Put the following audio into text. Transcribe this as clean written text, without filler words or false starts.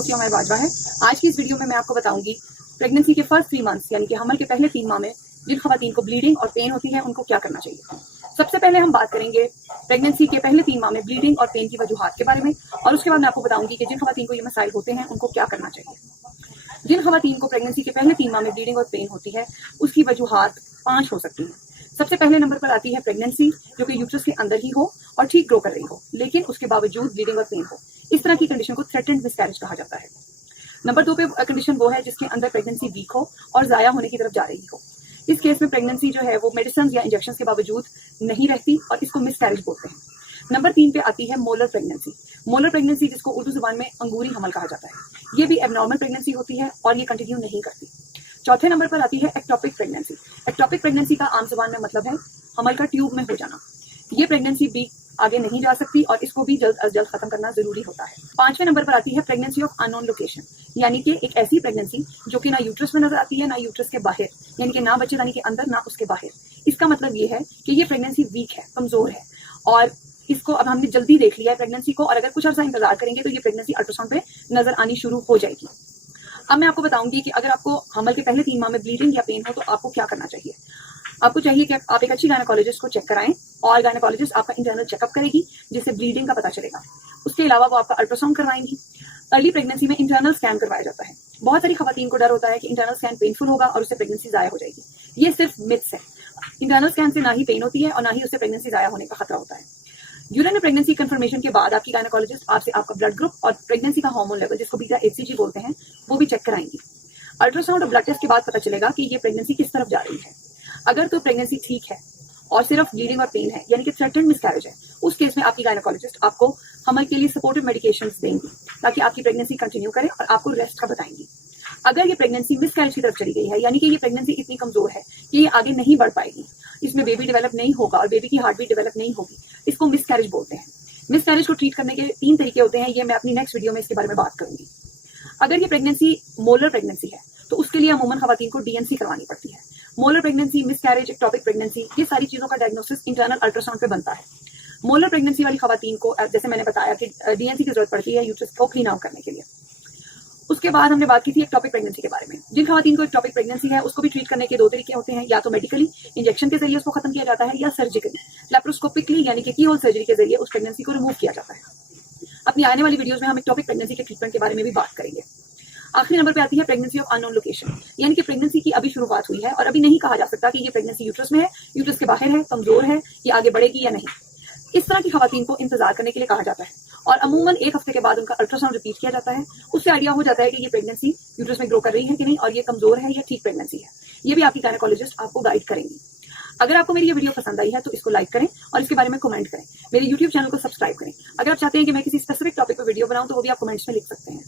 Sophia Umar Bajwa है। आज की इस वीडियो में मैं आपको बताऊंगी प्रेगनेंसी के फर्स्ट 3 मंथ्स यानी कि हमल के पहले 3 माह में जिन खवातीन को ब्लीडिंग और पेन होती है उनको क्या करना चाहिए। सबसे पहले हम बात करेंगे प्रेगनेंसी के पहले 3 माह में ब्लीडिंग और पेन की वजूहात के बारे में, और उसके बाद मैं आपको बताऊंगी कि जिन खवातीन को ये मसाइल होते हैं उनको क्या करना चाहिए। जिन खवातीन को प्रेगनेंसी के पहले 3 माह में ब्लीडिंग और पेन होती है उसकी वजूहात 5 हो सकती हैं। सबसे पहले नंबर पर आती है प्रेगनेंसी जो कि यूट्रस के अंदर ही हो और ठीक ग्रो कर रही हो, लेकिन उसके बावजूद ब्लीडिंग और पेन हो। इस तरह की कंडीशन को थ्रेटेंड मिसकैरेज कहा जाता है। नंबर 2 पे कंडीशन वो है जिसके अंदर प्रेगनेंसी वीक हो और जाया होने की तरफ जा रही हो। इस केस में प्रेगनेंसी जो है वो मेडिसिन या इंजेक्शन के बावजूद नहीं रहती और इसको मिसकैरेज बोलते हैं। नंबर 3 पे आती है मोलर प्रेगनेंसी। मोलर प्रेगनेंसी जिसको उर्दू जुबान में अंगूरी हमल कहा जाता है, ये भी एबनॉर्मल प्रेगनेंसी होती है और ये कंटिन्यू नहीं करती। चौथे नंबर पर आती है एक्टोपिक प्रेगनेंसी। एक्टोपिक प्रेगनेंसी का आम जुबान में मतलब है हमल का ट्यूब में हो जाना। ये प्रेगनेंसी भी आगे नहीं जा सकती और इसको भी जल्द अज जल्द खत्म करना जरूरी होता है। 5वें नंबर पर आती है प्रेगनेंसी ऑफ अननोन लोकेशन, यानी कि एक ऐसी प्रेगनेंसी जो कि ना यूट्रस में नजर आती है ना यूट्रस के बाहर, यानी कि ना बच्चेदानी के अंदर ना उसके बाहर। इसका मतलब ये है कि ये प्रेगनेंसी वीक है, कमजोर है, और इसको अब हमने जल्दी देख लिया है प्रेगनेंसी को, और अगर कुछ अर्सा इंतजार करेंगे तो ये प्रेगनेंसी अल्ट्रासाउंड पे नजर आनी शुरू हो जाएगी। अब मैं आपको बताऊंगी कि अगर आपको हमल के पहले 3 माह में ब्लीडिंग या पेन हो तो आपको क्या करना चाहिए। आपको चाहिए कि आप एक अच्छी गायनेकोलॉजिस्ट को चेक कराएं और गायनेकोलॉजिस्ट आपका इंटरनल चेकअप करेगी जिससे ब्लीडिंग का पता चलेगा। उसके अलावा वो आपका अल्ट्रासाउंड करवाएंगी। अर्ली प्रेगनेंसी में इंटरनल स्कैन करवाया जाता है। बहुत सारी खवातीन को डर होता है कि इंटरनल स्कैन पेनफुल होगा और उससे प्रेगनेंसी जाया हो जाएगी। ये सिर्फ मिथ्स है। इंटरनल स्कैन से ना ही पेन होती है और ना ही उससे प्रेगनेंसी जाया होने का खतरा होता है। यूरिनरी प्रेगनेंसी कंफर्मेशन के बाद आपकी गायनेकोलॉजिस्ट आपसे आपका ब्लड ग्रुप और प्रेगनेंसी का हार्मोन लेवल जिसको बीटा HCG बोलते हैं वो भी चेक कराएंगी। अल्ट्रासाउंड और ब्लड टेस्ट के बाद पता चलेगा कि ये प्रेगनेंसी किस तरफ जा रही है। अगर तो प्रेगनेंसी ठीक है और सिर्फ ब्लीडिंग और पेन है यानी कि थ्रेटेंड मिसकैरेज है, उस केस में आपकी गायनेकोलॉजिस्ट आपको हमल के लिए सपोर्टिव मेडिकेशंस देंगी ताकि आपकी प्रेगनेंसी कंटिन्यू करे और आपको रेस्ट का बताएंगी। अगर ये प्रेगनेंसी मिसकैरेज की तरफ चली गई है यानी कि ये प्रेगनेंसी इतनी कमजोर है कि ये आगे नहीं बढ़ पाएगी, इसमें बेबी डेवलप नहीं होगा और बेबी की हार्ट बीट डेवलप नहीं होगी, इसको मिसकैरेज बोलते हैं। मिसकैरेज को ट्रीट करने के 3 तरीके होते हैं, ये मैं अपनी नेक्स्ट वीडियो में इसके बारे में बात करूंगी। अगर ये प्रेगनेंसी मोलर प्रेगनेंसी है तो उसके लिए अमूमन खवातीन को DNC करवानी पड़ती है। Molar pregnancy, miscarriage, ectopic pregnancy, ये सारी चीजों का डायग्नोसिस इंटरनल अल्ट्रासाउंड पे बनता है। मोलर प्रेगनेंसी वाली खवातीन को जैसे मैंने बताया कि DNC की जरूरत पड़ती है यूट्रस को क्लीन आउट करने के लिए। उसके बाद हमने बात की थी एक्टोपिक प्रेगनेंसी के बारे में। जिन खवातीन को एक्टोपिक प्रेगनेंसी है उसको भी ट्रीट करने के 2 तरीके होते हैं, या तो मेडिकली इंजेक्शन के जरिए उसको खत्म किया जाता है या सर्जिकली लैप्रोस्कोपिकली यानी कि कीहोल सर्जरी के जरिए उस प्रेगनेंसी को रिमूव किया जाता है। अपनी आने वाली वीडियोस में हम एक्टोपिक प्रेगनेंसी के ट्रीटमेंट के बारे में भी बात करेंगे। आखिरी नंबर पे आती है प्रेगनेंसी ऑफ अननोन लोकेशन, यानी कि प्रेगनेंसी की अभी शुरुआत हुई है और अभी नहीं कहा जा सकता कि ये प्रेगनेंसी यूट्रस में है, यूट्रस के बाहर है, कमजोर है, ये आगे बढ़ेगी या नहीं। इस तरह की खवातीन को इंतजार करने के लिए कहा जाता है और अमूमन 1 हफ्ते के बाद उनका अल्ट्रासाउंड रिपीट किया जाता है। उससे आइडिया हो जाता है कि ये प्रेगनेंसी यूट्रस में ग्रो कर रही है कि नहीं और ये कमजोर है या ठीक प्रेगनेंसी है। ये भी आपकी गायनेकोलॉजिस्ट आपको गाइड करेंगी। अगर आपको मेरी ये वीडियो पसंद आई है तो इसको लाइक करें और इसके बारे में कमेंट करें। मेरे YouTube चैनल को सब्सक्राइब करें। अगर आप चाहते हैं कि मैं किसी स्पेसिफिक टॉपिक पर वीडियो बनाऊं तो वो भी आप कमेंट्स में लिख सकते हैं।